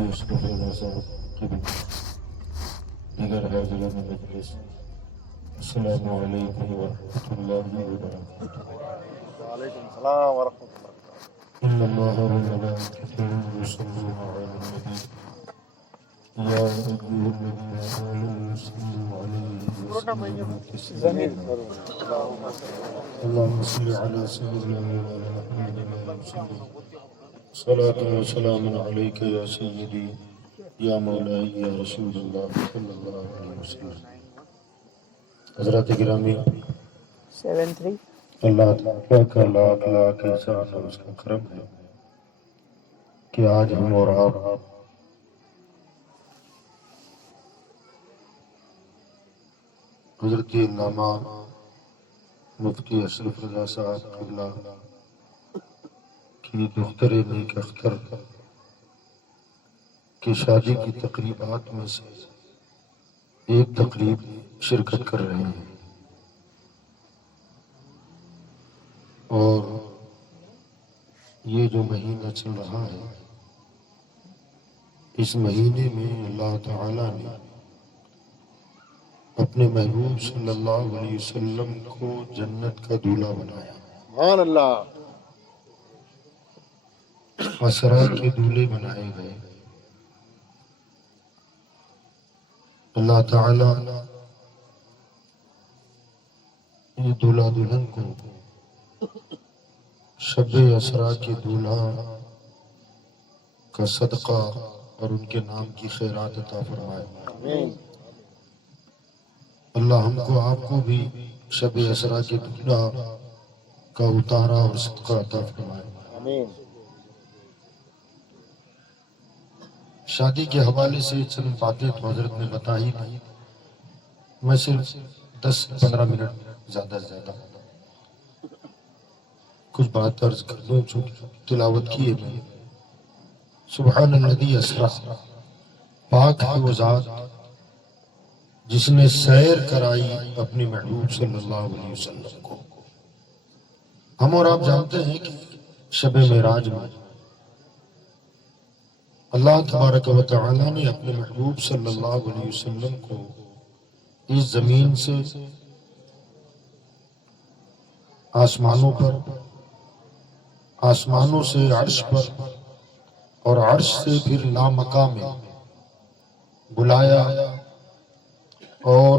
مفتی اشرف رضا صاحب قبل دیگر حاضرین مجلس السلام علیکم ورحمۃ اللہ وبرکاتہ۔ وعلیکم السلام ورحمۃ اللہ۔ ان اللہ وملائکتہ یصلون علی النبی یا ایھا الذین آمنوا صلوا علیہ وسلموا تسلیما۔ اللهم صل على سيدنا مولانا محمد وسلم صلاة وسلام عليك يا سيدي یا مولاي یا رسول اللہ صلی اللہ علیہ وسلم۔ حضرات گرامی، 7-3 اللہ تعالیٰ کا لاکھ لاکھ احسان اور اس کا کرم ہے کہ آج ہم اور آپ حضرت علامہ مفتی اشرف رضا صاحب قبلہ کی دختر نیک اختر کی شادی کی تقریبات میں سے ایک تقریب شرکت کر رہے ہیں، اور یہ جو مہینہ چل رہا ہے، اس مہینے میں اللہ تعالی نے اپنے محبوب صلی اللہ علیہ وسلم کو جنت کا دولہا بنایا۔ سبحان اللہ۔ اسرا کے دولہے بنائے گئے۔ اللہ تعالی یہ دولہا دلہن کو شب اسرا کے دولہا کا صدقہ اور ان کے نام کی خیرات عطا فرمائے۔ آمین۔ اللہ ہم کو آپ کو بھی شب اسرا کے دولہا کا اتارا اور صدقہ عطا فرمائے۔ آمین۔ شادی کے حوالے سے چند باتیں تو حضرت نے بتائی تھی، میں صرف 10-15 منٹ زیادہ سے زیادہ کچھ بات عرض کر دوں جو تلاوت کی ہے میں۔ سبحان الذی اسرا، پاک ہے وہ ذات جس نے سیر کرائی اپنے محبوب صلی اللہ علیہ وسلم کو۔ ہم اور آپ جانتے ہیں کہ شب معراج میں اللہ تبارک و تعالی نے اپنے محبوب صلی اللہ علیہ وسلم کو اس زمین سے آسمانوں پر، آسمانوں سے عرش پر، اور عرش سے پھر لامکان میں بلایا، اور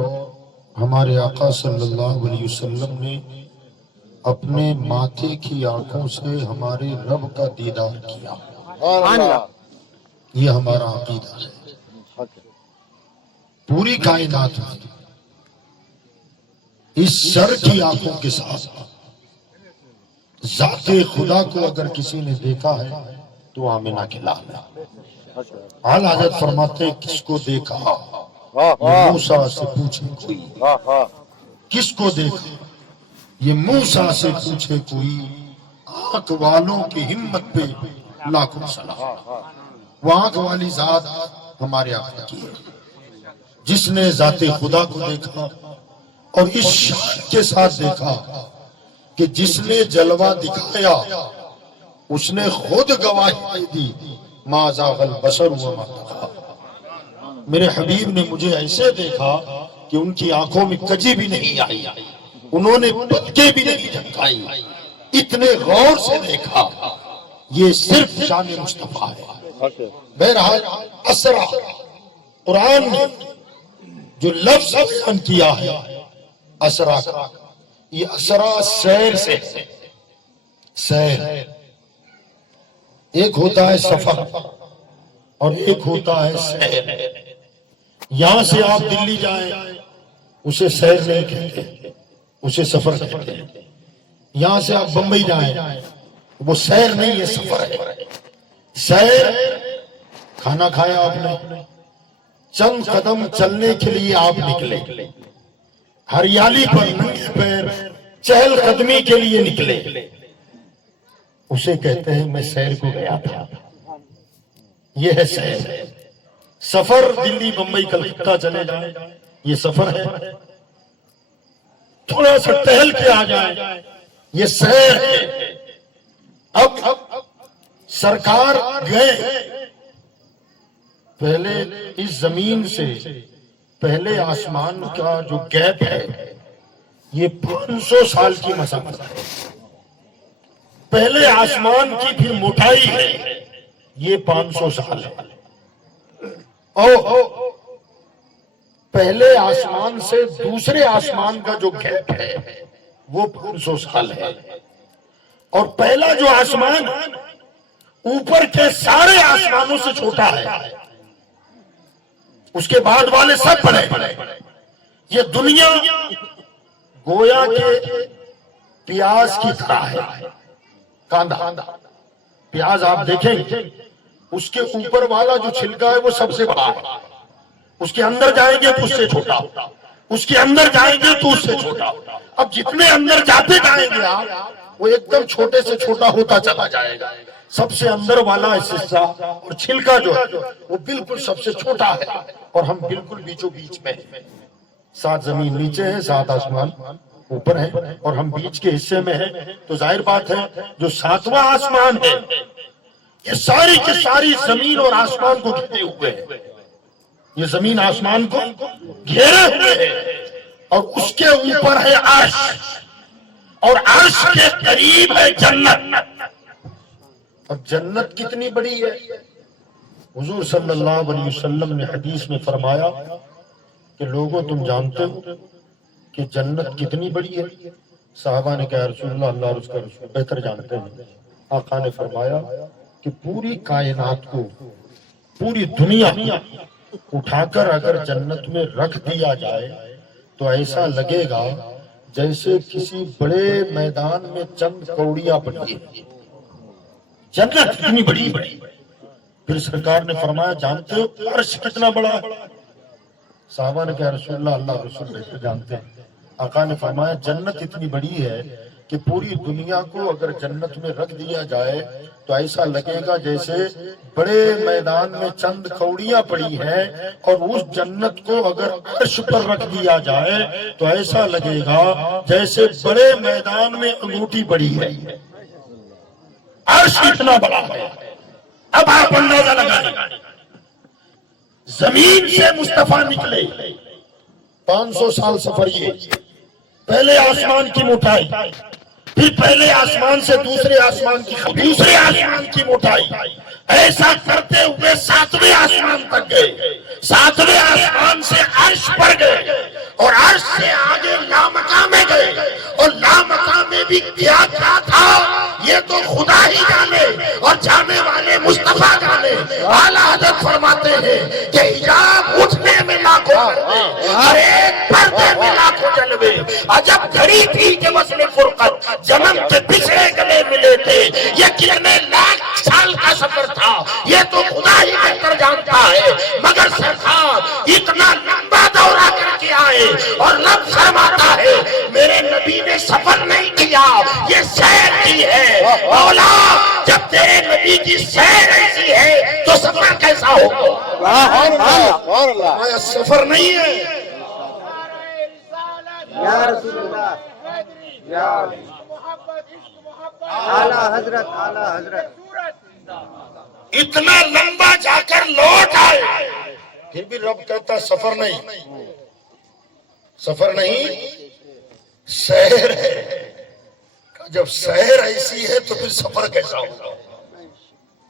ہمارے آقا صلی اللہ علیہ وسلم نے اپنے ماتھے کی آنکھوں سے ہمارے رب کا دیدار کیا۔ سبحان اللہ۔ یہ ہمارا عقیدہ ہے۔ پوری کائنات میں اس سر کی آنکھوں کے ساتھ ذات خدا کو اگر کسی نے دیکھا ہے تو آمنہ کے لال ہے۔ اعلیٰ حضرت فرماتے ہیں کس کو دیکھا، واہ یہ واہ موسیٰ سے پوچھے کوئی، واہ واہ۔ کس کو دیکھا یہ موسیٰ سے پوچھے کوئی، آنکھ والوں کی ہمت پہ لاکھوں سلام۔ وہ آنکھ والی ذات ہمارے آقا کی ہے جس نے ذات خدا کو دیکھا، اور اس شان کے ساتھ دیکھا کہ جس نے جلوہ دکھایا اس نے خود گواہی دی، ما زاغ البصر وما طغى۔ میرے حبیب نے مجھے ایسے دیکھا کہ ان کی آنکھوں میں کجی بھی نہیں آئی، انہوں نے پلکیں بھی نہیں جھپکائی، اتنے غور سے دیکھا۔ یہ صرف شان مصطفیٰ ہے۔ بہرحال اسرا، قرآن نے جو لفظ بیان کیا ہے اسرا کا، یہ اسرا سیر سے، سیر ایک ہوتا ہے سفر اور ایک ہوتا ہے سیر۔ یہاں سے آپ دلی جائیں اسے سیر نہیں کہتے، اسے سفر کہتے ہیں۔ یہاں سے آپ بمبئی جائیں وہ سیر نہیں ہے، سفر ہے۔ سیر، کھانا کھایا آپ نے، چند قدم چلنے کے لیے آپ نکلے، ہریالی پر ننگے پیر چہل قدمی کے لیے نکلے، اسے کہتے ہیں میں سیر کو گیا تھا۔ یہ ہے سیر۔ سفر دلی بمبئی کلکتہ چلے جائیں یہ سفر ہے، تھوڑا سا ٹہل کے آ جائیں یہ سیر ہے۔ اب سرکار گئے پہلے اس زمین سے پہلے آسمان کا جو گیپ ہے یہ 500 سال کی مسافت ہے. پہلے آسمان کی پھر موٹائی ہے یہ 500 سال ہے. اور پہلے آسمان سے دوسرے آسمان کا جو گیپ ہے وہ 500 سال ہے. اور پہلا جو آسمان اوپر کے سارے آسمانوں سے چھوٹا ہے، اس کے بعد والے سب بڑے. یہ دنیا گویا کے پیاز کی طرح ہے. کاندا پیاز آپ دیکھیں اس کے اوپر والا جو چھلکا ہے وہ سب سے بڑا ہے. اس کے اندر جائیں گے تو اس سے چھوٹا، اس کے اندر جائیں گے تو اس سے چھوٹا. اب جتنے اندر جاتے جائیں گے آپ وہ ایک دم چھوٹے سے چھوٹا ہوتا چلا جائے گا. سب سے اندر والا حصہ اور چھلکا جو ہے وہ بالکل سب سے چھوٹا ہے، اور ہم بالکل بیچوں بیچ میں ہیں. 7 زمین نیچے ہے، 7 آسمان اوپر ہے، اور ہم بیچ کے حصے میں ہیں. تو ظاہر بات ہے جو 7واں آسمان ہے یہ ساری کی ساری زمین اور آسمان کو گھیرے ہوئے ہے. یہ زمین آسمان کو گھیرے ہوئے ہے، اور اس کے اوپر ہے عرش، اور عرش کے قریب ہے جنت. اور جنت کتنی بڑی ہے؟ حضور صلی اللہ علیہ وسلم نے حدیث میں فرمایا کہ لوگوں تم جانتے ہو کہ جنت کتنی بڑی ہے؟ صحابہ نے کہا رسول اللہ، اللہ اور اس کا رسول بہتر جانتے ہیں. آقا نے فرمایا کہ پوری کائنات کو، پوری دنیا اٹھا کر اگر جنت میں رکھ دیا جائے تو ایسا لگے گا جیسے کسی بڑے میدان میں چند کوڑیاں پڑی ہیں. جنت کتنی بڑی ہے. پھر سرکار نے فرمایا جانتے ہو عرش کتنا بڑا ہے؟ صحابہ نے کہا رسول اللہ، اللہ رسول بہتر جانتے ہیں. آقا نے فرمایا جنت اتنی بڑی ہے کہ پوری دنیا کو اگر جنت میں رکھ دیا جائے تو ایسا لگے گا جیسے بڑے میدان میں چند کوڑیاں پڑی ہیں، اور اس جنت کو اگر عرش پر رکھ دیا جائے تو ایسا لگے گا جیسے بڑے میدان میں انگوٹھی پڑی ہے. عرش اتنا بڑا ہے. اب آپ اندازہ لگائیں، زمین سے مصطفیٰ نکلے 500 سال سفر، یہ پہلے آسمان کی موٹائی، پھر پہلے آسمان سے دوسرے آسمان کی موٹائی، ایسا کرتے ہوئے 7ویں آسمان تک گئے. 7ویں آسمان سے عرش پر گئے، اور عرش سے آگے لامکاں میں گئے. اور لامکاں میں بھی کیا کیا تھا یہ تو خدا ہی جانے اور جانے والے مصطفیٰ جانے. اعلیٰ حضرت فرماتے ہیں کہ حجاب اٹھنے میں لاکھوں پردے، ہر ایک پردے میں لاکھوں جلوے. عجب گھڑی تھی کہ وصل فرقت جنم کے پچھڑے گلے ملے تھے. یہ کتنے لاکھ سال کا سفر تھا یہ تو خدا ہی بہتر جانتا ہے. مگر سرکار اتنا لمبا دورہ کر کے آئے، اور رب فرماتا ہے میرے نبی نے سفر نہیں کیا، یہ سیر کی ہے. مولا جب تیرے نبی کی سیر ایسی ہے تو سفر کیسا ہوگا؟ آیا سفر نہیں ہے؟ یا رسول اللہ، یا اعلیٰ حضرت، اعلیٰ حضرت. اتنا لمبا جا کر لوٹ آئے، پھر بھی رب کہتا سفر نہیں، سفر نہیں سیر ہے. جب سیر ایسی ہے تو پھر سفر کیسا ہوگا؟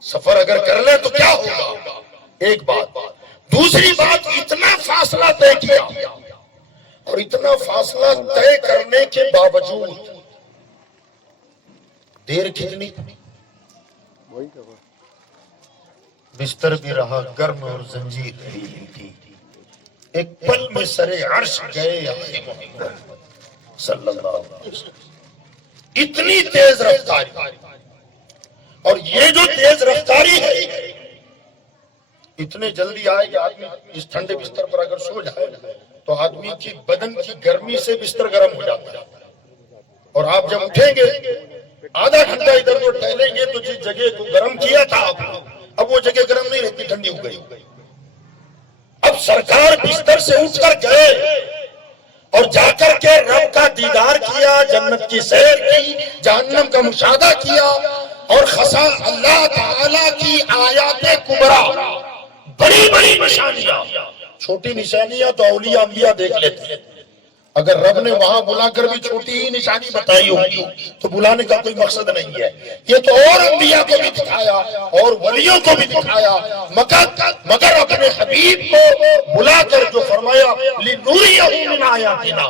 سفر اگر کر لے تو کیا ہوگا؟ ایک بات. دوسری بات، اتنا فاصلہ طے کیا، اور اتنا فاصلہ طے کرنے کے باوجود دیر کتنی؟ بستر بھی رہا گرم اور زنجیر رہی تھی. ایک پل میں سرے عرش گئے محمد صلی اللہ علیہ وسلم. اتنی تیز رفتاری، اور یہ جو تیز رفتاری ہے اتنے جلدی آئے کہ آدمی اس ٹھنڈے بستر پر اگر سو جائے تو آدمی کی بدن کی گرمی سے بستر گرم ہو جاتا ہے. اور آپ جب اٹھیں گے آدھا گھنٹہ ادھر ادھر ٹہلیں گے تو جس جگہ کو گرم کیا تھا اب وہ جگہ گرم نہیں رہتی، ٹھنڈی ہو گئی. اب سرکار بستر سے اٹھ کر گئے اور جا کر کے رب کا دیدار کیا، جنت کی سیر کی، جہنم کا مشاہدہ کیا، اور خصا اللہ تعالی کی آیات کبریٰ بڑی بڑی نشانیاں، چھوٹی نشانیاں تو اولیاء انبیاء دیکھ لیتے ہیں، اگر رب نے وہاں بلا کر بھی چھوٹی ہی نشانی بتائی ہوگی تو بلانے کا کوئی مقصد نہیں ہے۔ یہ تو اور انبیاء کو بھی دکھایا اور ولیوں کو بھی دکھایا، مگر اپنے حبیب کو بلا کر جو فرمایا لِنُرِيَهُ مِنْ آیَاتِنَا،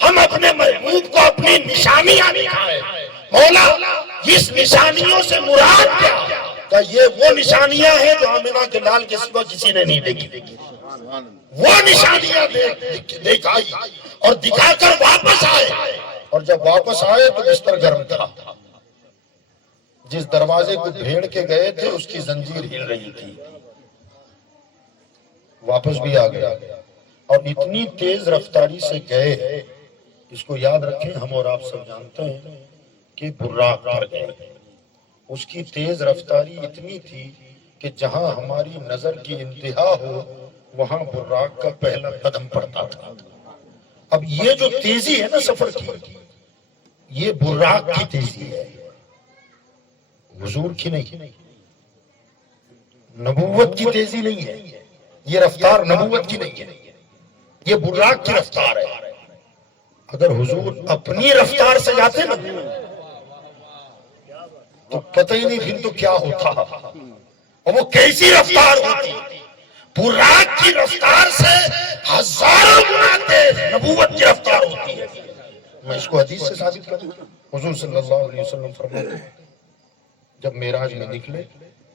ہم اپنے محبوب کو اپنی نشانیاں دکھائیں۔ مولا اس نشانیوں سے مراد کیا؟ کہ یہ وہ نشانیاں ہیں جو آمنہ کے لال کے سوا کسی نے نہیں دیکھی، وہ نشانیاں دکھائی اور دکھا کر واپس آئے، اور جب واپس آئے تو بستر گرم تھا، جس دروازے کو بھیڑ کے گئے تھے اس کی زنجیر ہل رہی تھی، واپس بھی آ گئے، اور اتنی تیز رفتاری سے گئے، اس کو یاد رکھیں، ہم اور آپ سب جانتے ہیں کہ براق پر گئے، اس کی تیز رفتاری اتنی تھی کہ جہاں ہماری نظر کی انتہا ہو وہاں براق کا پہلا قدم پڑتا تھا۔ اب یہ جو تیزی ہے نا سفر کی، یہ براق کی تیزی ہے، حضور کی نہیں، نبوت کی تیزی نہیں ہے، یہ رفتار نبوت کی نہیں ہے، یہ براق کی رفتار ہے۔ اگر حضور اپنی رفتار سے جاتے نا تو پتہ ہی نہیں پھر تو کیا ہوتا، اور وہ کیسی رفتار ہوتی، براق کی رفتار سے ہزاروں گنا تیز نبوت کی رفتار ہوتی ہے۔ میں اس کو حدیث سے ثابت کروں، حضور صلی اللہ علیہ وسلم فرماتے ہیں جب معراج میں نکلے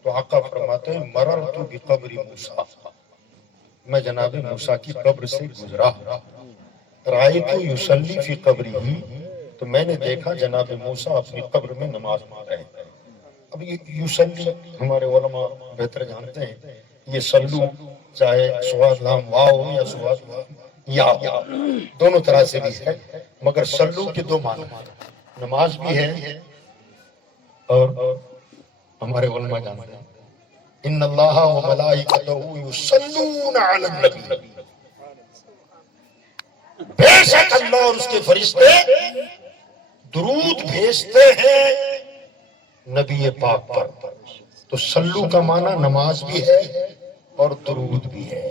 تو آقا فرماتے ہیں مررت بقبر موسیٰ، میں جناب موسیٰ کی قبر سے گزرا، رأیت یصلی فی قبرہ، تو میں نے دیکھا جناب موسیٰ اپنی قبر میں نماز پڑھ رہے ہیں۔ اب یہ یصلی ہمارے علماء بہتر جانتے ہیں، یہ سلو چاہے سواد لام واو یا سواد یا دونوں طرح سے بھی ہے، مگر سلو کے دو معنی، نماز بھی ہے اور ہمارے علماء جانتے ہیں ان اللہ و ملائکتہ یصلون علی النبی، بے شک اللہ اور اس کے فرشتے درود بھیجتے ہیں نبی پاک پر۔ تو سلو کا معنی نماز بھی ہے اور درود بھی ہے۔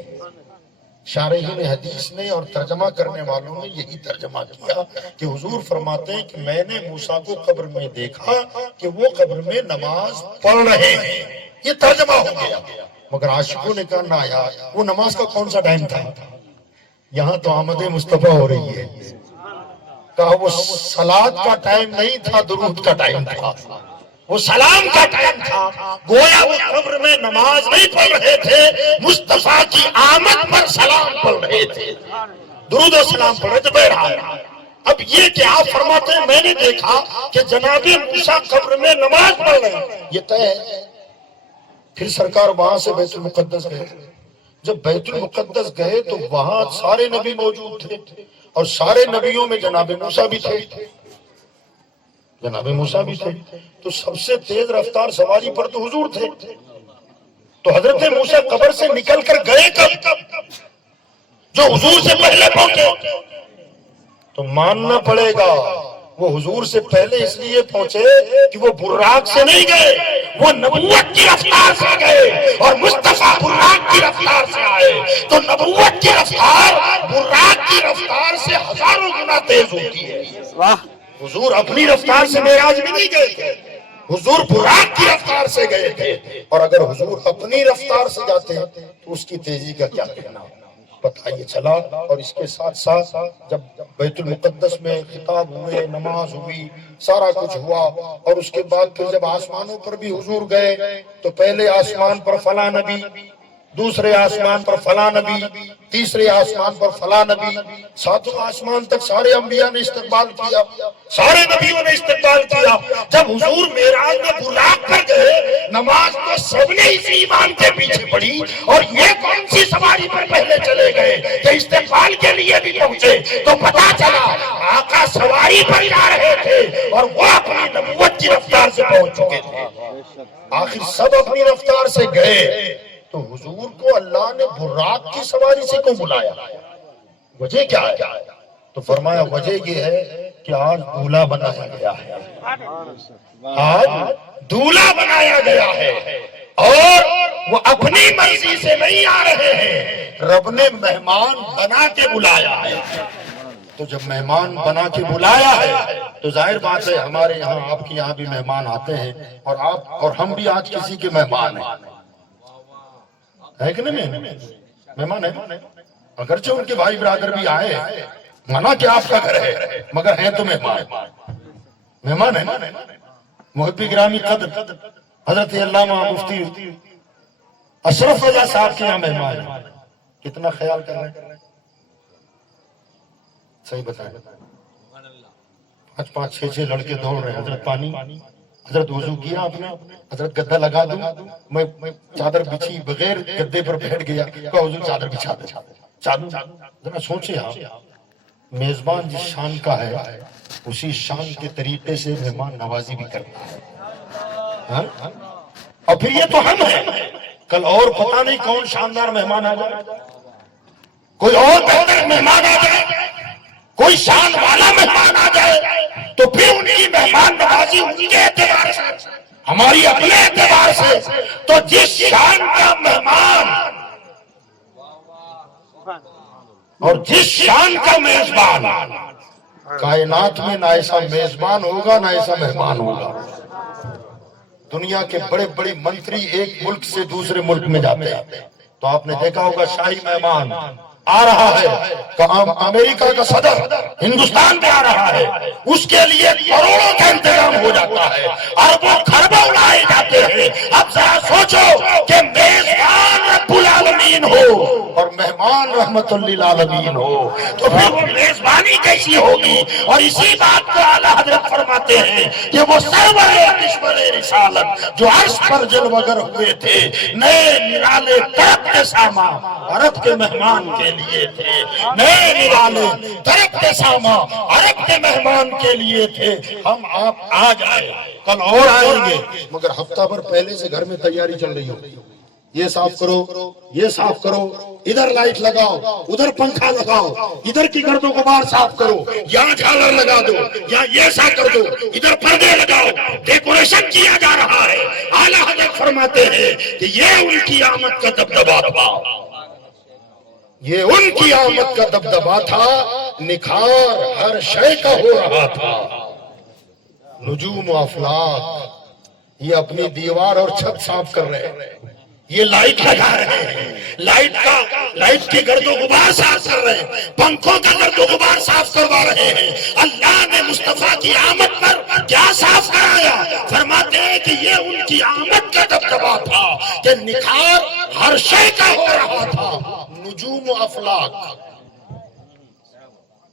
شارحین حدیث نے اور ترجمہ کرنے والوں نے یہی ترجمہ کیا کہ حضور فرماتے ہیں کہ میں نے موسیٰ کو قبر میں دیکھا کہ وہ قبر میں نماز پڑھ رہے ہیں، یہ ترجمہ ہو گیا۔ مگر عاشقوں نے کہا نہ یار، وہ نماز کا کون سا ٹائم تھا؟ یہاں تو آمد مصطفیٰ ہو رہی ہے، کہا وہ صلاۃ کا ٹائم نہیں تھا، درود کا ٹائم تھا، وہ سلام کا ٹائم تھا، گویا وہ قبر میں نماز نہیں پڑھ رہے تھے، مصطفیٰ کی آمد پر سلام پڑھ رہے تھے، درود و سلام پڑھ رہے تھے۔ بہرحال اب یہ کہ آپ فرماتے ہیں میں نے دیکھا کہ جناب موسیٰ قبر میں نماز پڑھ رہے ہیں، یہ طے ہے۔ پھر سرکار وہاں سے بیت المقدس گئے، جب بیت المقدس گئے تو وہاں سارے نبی موجود تھے، اور سارے نبیوں میں جناب موسیٰ بھی تھے، جناب موسیٰ بھی تھے، تو سب سے تیز رفتار سواری پر تو حضور تھے۔ تو حضرت موسیٰ قبر سے نکل کر گئے کب؟ جو حضور سے پہلے پہنچے، تو ماننا پڑے گا وہ حضور سے پہلے اس لیے پہنچے کہ وہ براق سے نہیں گئے، وہ نبوت کی رفتار سے گئے، اور مصطفیٰ براق کی رفتار سے آئے۔ تو نبوت کی رفتار براق کی رفتار سے ہزاروں گنا تیز ہوتی ہے۔ حضور اپنی رفتار سے معراج میں نہیں گئے تھے، حضور براق کی رفتار سے گئے تھے، اور اگر حضور اپنی رفتار سے جاتے تو اس کی تیزی کا کیا کہنا، پتہ یہ چلا۔ اور اس کے ساتھ ساتھ جب بیت المقدس میں خطاب ہوئے، نماز ہوئی، سارا کچھ ہوا، اور اس کے بعد پھر جب آسمانوں پر بھی حضور گئے تو پہلے آسمان پر فلاں نبی، دوسرے آسمان پر فلاں نبی، تیسرے آسمان پر فلاں نبی، ساتوں آسمان تک سارے انبیاء نے استقبال کیا، سارے نبیوں نے استقبال کیا۔ جب حضور معراج میں براق پر گئے، نماز تو سب نے اسی امام کے پیچھے پڑھی، اور یہ کون سی سواری پر پہلے چلے گئے کہ استقبال کے لیے بھی پہنچے، تو پتا چلا آقا سواری پر جا رہے تھے اور وہ اپنی نبوت کی رفتار سے پہنچ چکے تھے۔ آخر سب اپنی رفتار سے گئے، تو حضور کو اللہ نے براق کی سواری سے کیوں بلایا؟ وجہ کیا ہے؟ تو فرمایا وجہ یہ ہے کہ آج دولہا بنایا گیا ہے، آج دولہا بنایا گیا ہے، اور وہ اپنی مرضی سے نہیں آ رہے ہیں، رب نے مہمان بنا کے بلایا ہے۔ تو جب مہمان بنا کے بلایا ہے تو ظاہر بات ہے ہمارے یہاں آپ کے یہاں بھی مہمان آتے ہیں، اور آپ اور ہم بھی آج کسی کے مہمان ہیں، ہے کہ نہیں؟ مہمان ہے، اگرچہ ان کے بھائی برادر بھی آئے ہیں، منع کہ آپ کا گھر ہے مگر ہیں تو مہمان ہے۔ محبی گرامی قدر حضرت علامہ مفتی اشرف رضا صاحب کے یہاں مہمان ہیں، کتنا خیال کر رہے ہیں؟ صحیح بتائیں، 5 6 لڑکے دوڑ رہے ہیں، حضرت پانی، حضرت وضو کیا آپ نے، حضرت گدہ لگا دوں، میں چادر بچھی بغیر گدے پر بیٹھ گیا کہ حضور چادر بچھا دے، ذرا سوچے آپ، میزبان جس شان کا ہے اسی شان کے طریقے سے مہمان نوازی بھی کرتا ہے، اور پھر یہ تو ہم ہیں، کل اور پتہ نہیں کون شاندار مہمان آ جائے، کوئی اور بہتر مہمان آ جائے، کوئی شان والا مہمان آ جائے، تو پھر ان کی مہمان نوازی ان کے اعتبار سے، ہماری اپنے اعتبار سے، تو جس شان کا مہمان اور جس شان کا میزبان، کائنات میں نہ ایسا میزبان ہوگا نہ ایسا مہمان ہوگا۔ دنیا کے بڑے بڑے منتری ایک ملک سے دوسرے ملک میں جاتے ہیں تو آپ نے دیکھا ہوگا شاہی مہمان آ رہا ہے، کہ امریکہ کا صدر ہندوستان میں آ رہا ہے، اس کے لیے کروڑوں کا انتظام ہو جاتا ہے، اربوں خربوں اڑائے جاتے ہیں۔ اب ذرا سوچو کہ میزبان رب العالمین ہو اور مہمان رحمت للعالمین ہو تو پھر وہ میزبانی کیسی ہوگی؟ اور اسی بات کو اعلیٰ حضرت فرماتے ہیں کہ وہ سرور کشور رسالت جو عرش پر جلوگر ہوئے تھے، نئے نرالے طرف کے ساما عرب کے مہمان کے لیے تھے، نئے نرالے طرف کے ساما عرب کے مہمان کے لیے تھے۔ ہم آپ آج آئے، کل اور آئیں گے، مگر ہفتہ بھر پہلے سے گھر میں تیاری چل رہی ہو، یہ صاف کرو، یہ صاف کرو، ادھر لائٹ لگاؤ، ادھر پنکھا لگاؤ، ادھر کی گرد و غبار صاف کرو، یہاں جھالر لگا دو، یا یہ ایسا کر دو، ادھر پردے لگاؤ، ڈیکوریشن کیا جا رہا ہے۔ اعلیٰ حضرت فرماتے ہیں کہ یہ ان کی آمد کا دبدبا تھا، یہ ان کی آمد کا دبدبا تھا، نکھار ہر شے کا ہو رہا تھا۔ نجوم و افلاک یہ اپنی دیوار اور چھت صاف کر رہے ہیں، یہ لائٹ لگا رہے ہیں، لائٹ کی گرد و غبار صاف کر رہے ہیں، پنکھوں کا گرد و غبار صاف کروا رہے ہیں۔ اللہ نے مصطفیٰ کی آمد پر کیا صاف کرایا؟ فرماتے ہیں کہ یہ ان کی آمد کا دبدبا تھا کہ نکھار ہر شے کا ہو رہا تھا۔ نجوم و افلاک،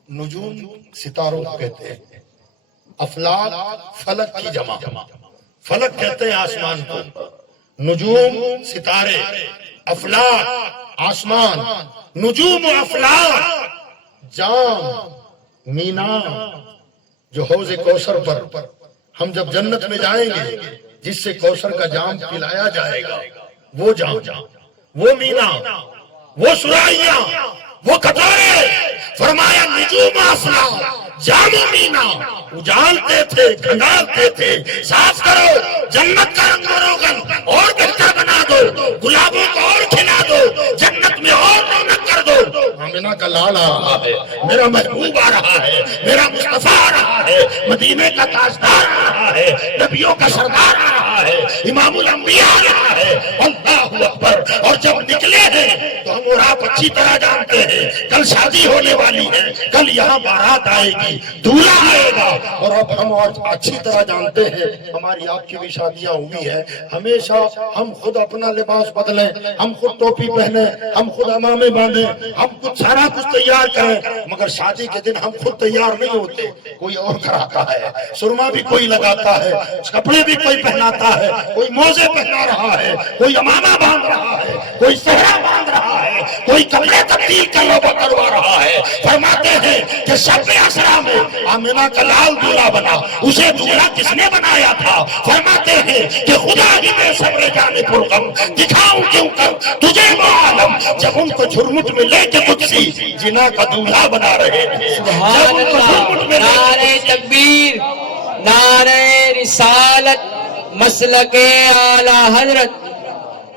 نجوم ستاروں کو کہتے ہیں، افلاک فلک کی جمع، فلک کہتے ہیں آسمان کو، نجوم ستارے، افلاک آسمان، نجوم و افلاک جام مینا، جو حوض کوثر پر ہم جب جنت میں جائیں گے جس سے کوثر کا جام پلایا جائے گا، وہ جام، وہ مینا، وہ سرائیاں، وہ کٹورے، فرمایا نجوم و افلاک جام و مینا اجالتے تھے، کھنگالتے تھے، صاف کرو، جنت کا رنگ و روغن اور بہتر بنا دو، گلابوں کو اور کھلا دو، جنت میں اور رونق کر دو۔ آمنہ کا لال آ رہا ہے، میرا محبوب آ رہا ہے، میرا مصطفیٰ آ رہا ہے، مدینے کا تاجدار آ رہا ہے، نبیوں کا سردار آ رہا ہے، امام الانبیاء آ رہا ہے، اللہ اکبر۔ اور جب نکلے ہیں تو ہم اور آپ اچھی طرح جانتے ہیں کل شادی ہونے والی ہے، کل یہاں بارات آئے گی، دولہا آئے گا، اور اب ہم اچھی طرح جانتے ہیں ہماری آپ کی بھی شادیاں ہوئی ہیں، ہمیشہ ہم خود اپنا لباس بدلیں، ہم خود ٹوپی پہنیں، ہم خود امامے باندھیں، ہم خود سارا کچھ تیار کریں، مگر شادی کے دن ہم خود تیار نہیں ہوتے، کوئی اور کراتا ہے، سرما بھی کوئی لگاتا ہے، کپڑے بھی کوئی پہناتا ہے، کوئی موزے پہنا رہا ہے، کوئی امامہ باندھ رہا ہے، کوئی صحرا باندھ رہا ہے، کوئی کپڑے تبدیل کروا رہا ہے۔ فرماتے ہیں کہ شب اسرا میں آمنہ کا لال دولہا بنا، اسے دولہا کس نے بنایا تھا؟ فرماتے ہیں کہ خدا ہی میں صبر جانے پرغم، دکھاؤں کیوں کر تجھے وہ عالم، جب ان کو جھرمٹ میں لے کے قدسی جنا کا دولہا بنا رہے تھے۔ سبحان اللہ، نعرہ تکبیر، نعرہ رسالت، مسلک اعلیٰ حضرت